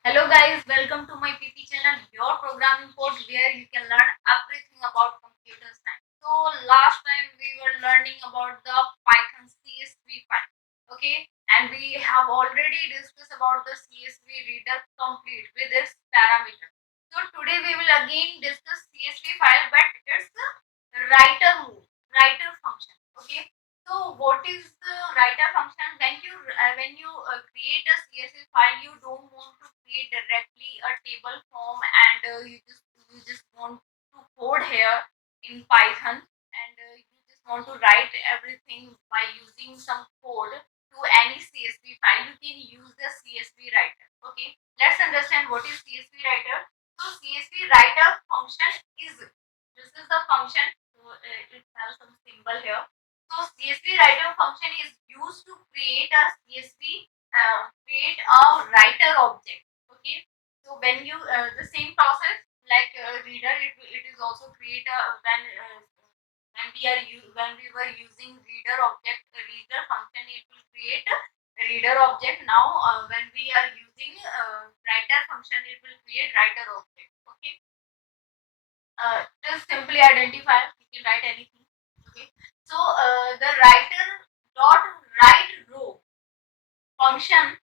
Hello guys, welcome to my PP channel, your programming code where you can learn everything about computer science. So last time we were learning about the Python CSV file, okay? And we have already discussed about the CSV reader complete with its parameter. So today we will again discuss CSV file, but it's the writer mode, writer function, okay? So what is the writer function? When you create a CSV file, you don't want to create directly a table form, and you just want to code here in Python, and you just want to write everything by using some code to any CSV file. You can use the CSV writer. Okay, let's understand what is CSV writer. So CSV writer function is this is the function. So it has some symbol here. So CSV writer function is used to create a create a writer object. Okay. So when you the same process like reader, it is also create a when we were using reader object reader function, it will create a reader object. Now when we are using writer function, it will create writer object. Okay. Just simply identify. You can write anything. Okay. So the writer dot write row function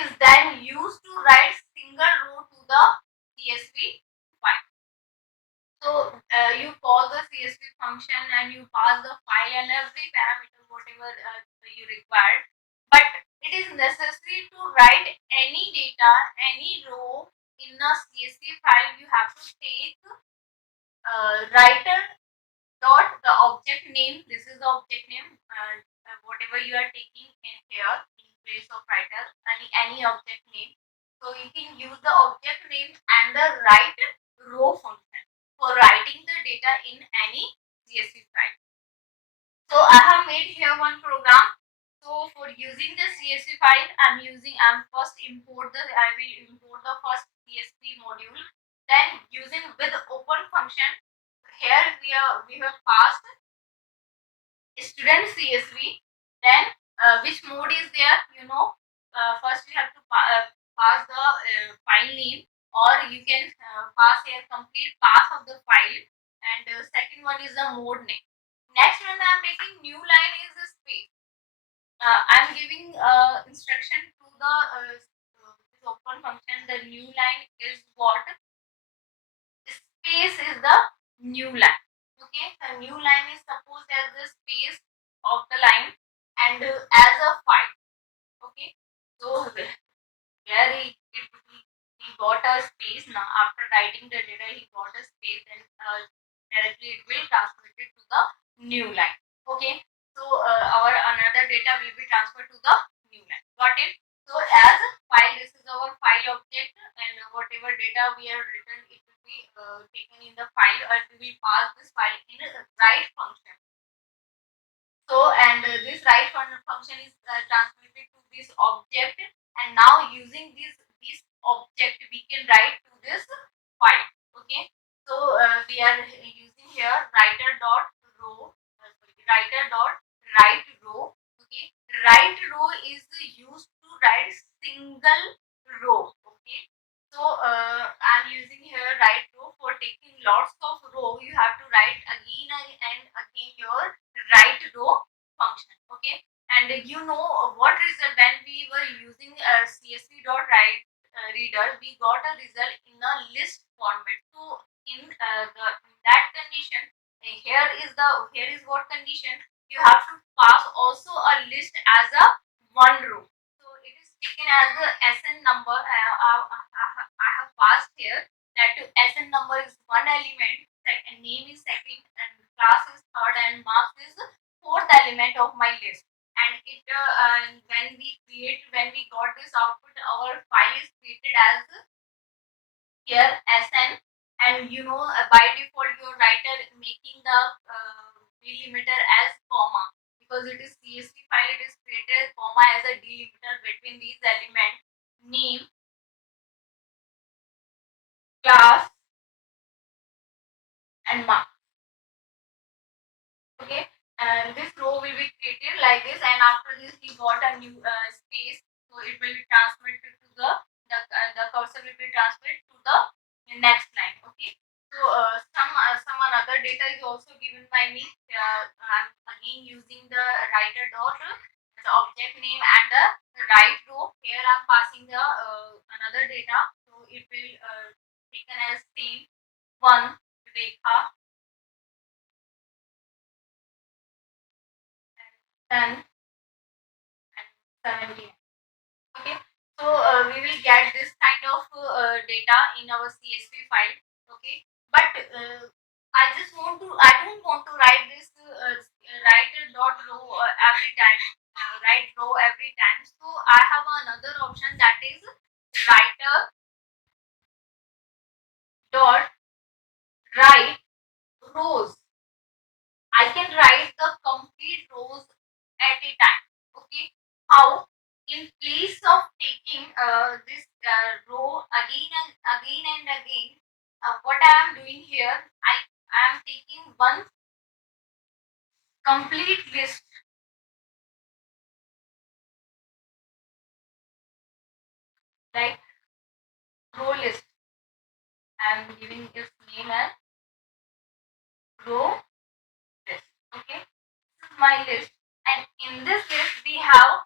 is then used to write single row to the CSV file. So you call the CSV function and you pass the file and every parameter whatever you require. But it is necessary to write any data, any row in a CSV file. You have to take writer dot the object name. This is the object name. Whatever you are taking in here in place of writer, any object name. So you can use the object name and the write row function for writing the data in any CSV file. So I have made here one program. So for using the CSV file, I will import the first CSV module. Then using with open function, here we have passed student CSV. Then which mode is there? First you have to pass the file name, or you can pass here complete path of the file, and second one is the mode name. Next one I am taking new line is the space. I am giving instruction to the this open function. The new line is what? Space is the new line. Okay, the new line is supposed as the space of the line, and as a file. Okay, so here he got a space. Now after writing the data, he got a space, and directly it will transmit it to the new line. Okay, so our another data will be transferred to the new line. Got it? So as a file, this is our file object, and whatever data we have written, it will be taken in the file, or we will pass this file in a write function. So and this write function is transmitted to this object, and now using this object we can write to this file. Okay, so we are using here writer dot row, writer dot write row. Okay, write row is used to write single row. Okay, so I'm using here write row. For taking lots of row, you have to write again and again your write row function. Okay, and you know what result when we were using CSV dot write reader, we got a result in a list format. So in that condition, here is what condition you have to pass also a list as a one row. So it is taken as a SN number. I have passed here that SN number is one element, and name is second, and class is third, and marks is fourth element of my list. And when we got this output, our file is treated as here SN, and by default your writer making the delimiter as comma, because it is CSV file, it is created comma as a delimiter between these elements name, class, and mark. Okay, and this row will be created like this, and after this he got a new space, so it will be transmitted to the the cursor will be transferred to the next line. Okay, so some another data is also given by me. I'm again using the writer dot the object name and the right row. Here I'm passing the another data, so it will taken as same 1 Rekha, 10 and 17. Okay, so we will get this kind of data in our CSV file. Okay, but I don't want to write this write a dot row every time, write row every time. So I have another option, that is writer dot write rows. I can write the complete rows at a time. Okay, how? In place of taking this row again and again, what I am doing here, I am taking one complete list, like row list. I am giving its name as row list. Okay, this is my list, and in this list we have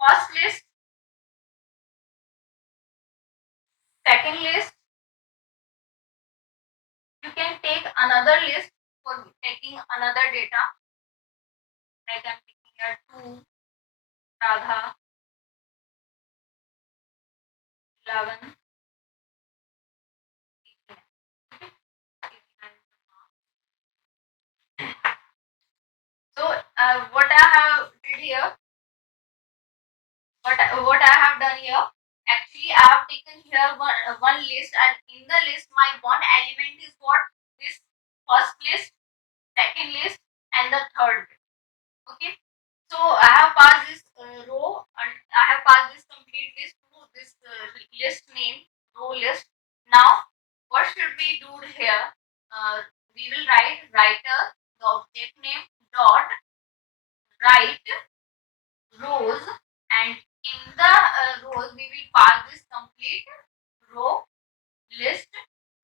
first list, second list. You can take another list for taking another data, like I'm taking here 2 Radha, 11, 18. So what I have did here, what I have done here, actually I have taken here one list, and in the list my one element is what, this first list, second list, and the third list. Okay, so I have passed this row, and I have passed this complete list to this list name, row list. Now what should we do here? We will write writer the object name dot write rows, and in the rows we will pass this complete row list,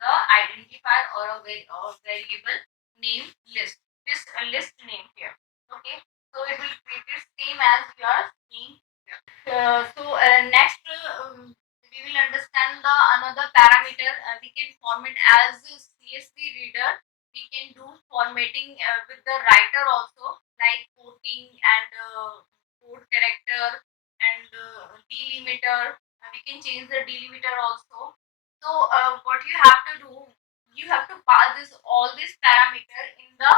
the identifier or a variable name list, this list name here. Okay, so it will treat it same as you are seeing here. Next we will understand the another parameter. We can format as CSV reader. We can do formatting with the writer also, like quoting and quote character and delimiter. We can change the delimiter also. So what you have to do, you have to pass this all this parameter in the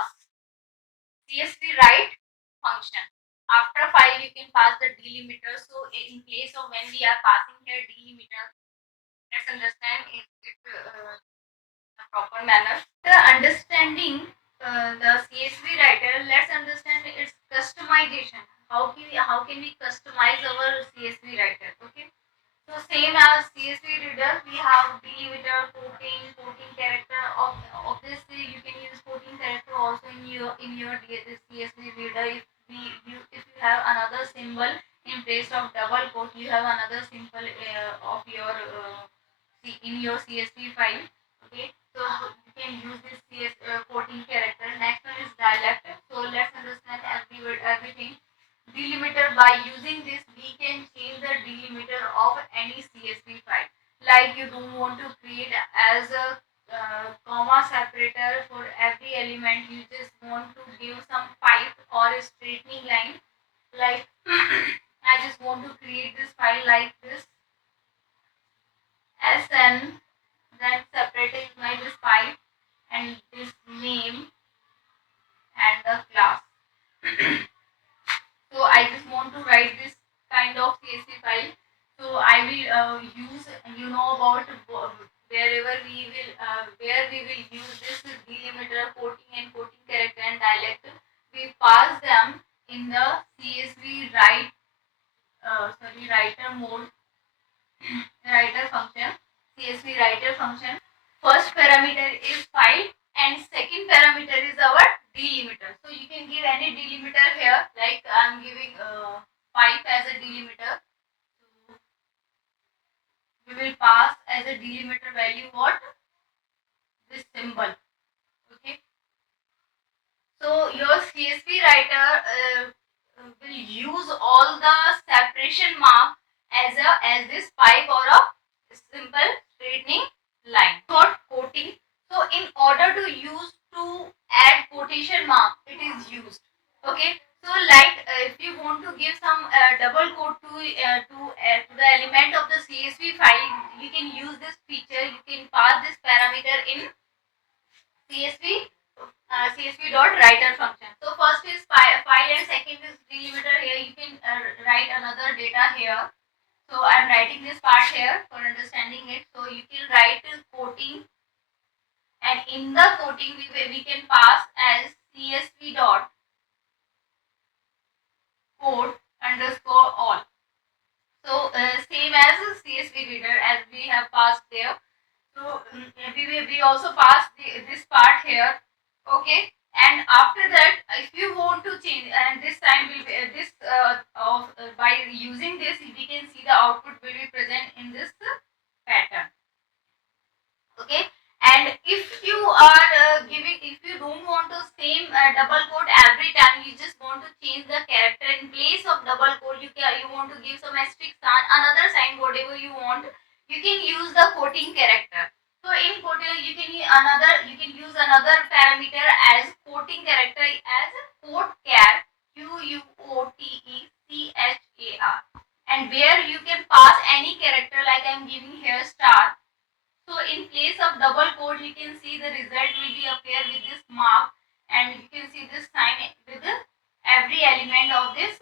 CSV write function. After file, you can pass the delimiter. So in place of when we are passing here delimiter, let's understand it a proper manner. The understanding the CSV writer, let's understand its customization. How can we customize our CSV writer? Okay. So same as CSV reader, we have delimiter, quoting character. Obviously, you can use quoting character also in your CSV reader. If you have another symbol in place of double quote, you have another symbol of your in your CSV file. Okay, so you can use this quoting character. Next one is dialect. So let's understand everything. Delimiter, by using this we can change the delimiter of any CSV file. Like you don't want to create as a comma separator for every element, you just want to give some pipe or a straightening line, like I just want to create this file like this SN, then separating my this pipe and this name and the class. So I just want to write this kind of CSV file. So I will use, about wherever where we will use this delimiter, quoting and quoting character and dialect. We pass them in the CSV writer mode, writer function, CSV writer function. First parameter is this symbol. Okay, so your CSV writer will use all the separation mark as this pipe or a simple straightening line. For quoting, so in order to add quotation mark, it is used. Okay, so like if you want to give some double quote to the element of the CSV file, you can use this feature. You can pass this parameter in CSV CSV dot writer function. So first is file and second is delimiter. Here you can write another data here. So I'm writing this part here for understanding it. So you can write quoting, and in the quoting we can pass as CSV dot quote underscore all. So same as CSV reader as we have passed there. So we also pass this part here. Okay, and after that if you want to change, and this time will be this by using this we can see the output will be present in this pattern. Okay, and if you are if you don't want to same double quote every time, you just want to change the character in place of double quote, you want to give some asterisk sign, another sign, whatever you want, you can use the quoting character. So in quoting you can use another parameter as quoting character as quote char, QUOTECHAR, and where you can pass any character like I am giving here star. So in place of double quote, you can see the result will be appear with this mark, and you can see this sign with every element of this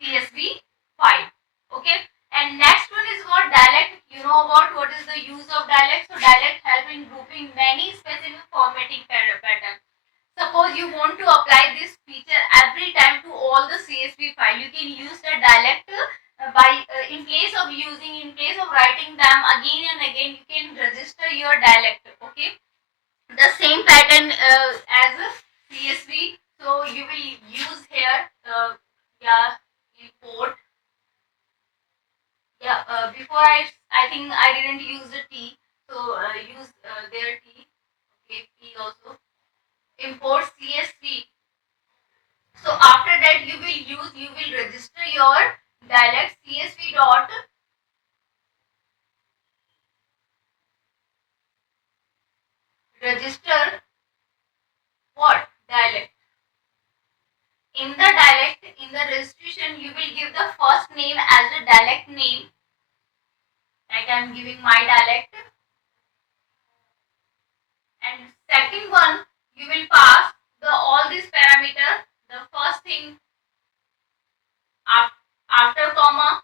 CSV file. Okay, and next one is what dialect. You know about what is the use of dialect. So dialect help in grouping many specific formatting pattern. Suppose you want to apply this feature every time to all the CSV file, you can use the dialect by in place of writing them again and again, you can register your dialect. Okay, the same pattern as a CSV. So you will use here yeah, import. Yeah, before I think I didn't use the T, so use their T. Okay, T also. Import CSV. So after that you will register your dialect CSV dot register what dialect. In the dialect, in the registration, you will give the first name as a dialect name, like I am giving my dialect, and second one you will pass the all these parameter. The first thing after comma,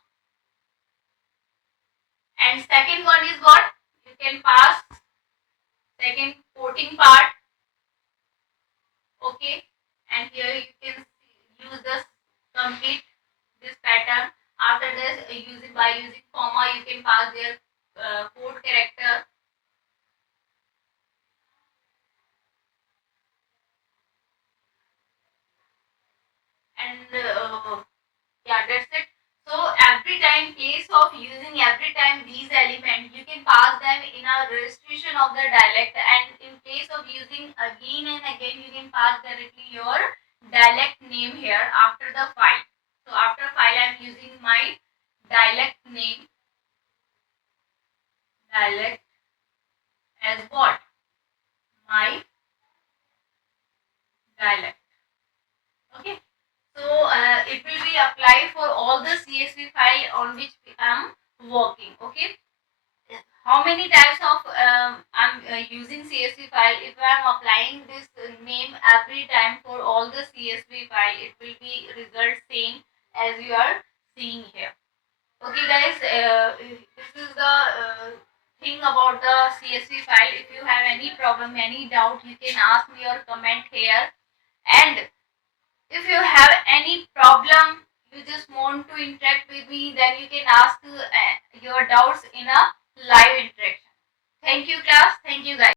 and second one is what you can pass second quoting part. Okay, and here you can use this complete this pattern. After this, using comma, you can pass their code character, and yeah, that's it. So every time, place of using every time these elements, you can pass them in a registration of the dialect, and in place of using again and again, you can pass directly your dialect name here after the file. So after file, I am using my dialect name, dialect as what? My dialect. Okay. So it will be applied for all the CSV file on which I am working. Okay. How many types of I'm using CSV file? If I am applying this name every time for all the CSV file, it will be result same as you are seeing here. Okay, guys. This is the thing about the CSV file. If you have any problem, any doubt, you can ask me or comment here. And if you have any problem, you just want to interact with me, then you can ask your doubts in a live interaction. Thank you, class. Thank you, guys.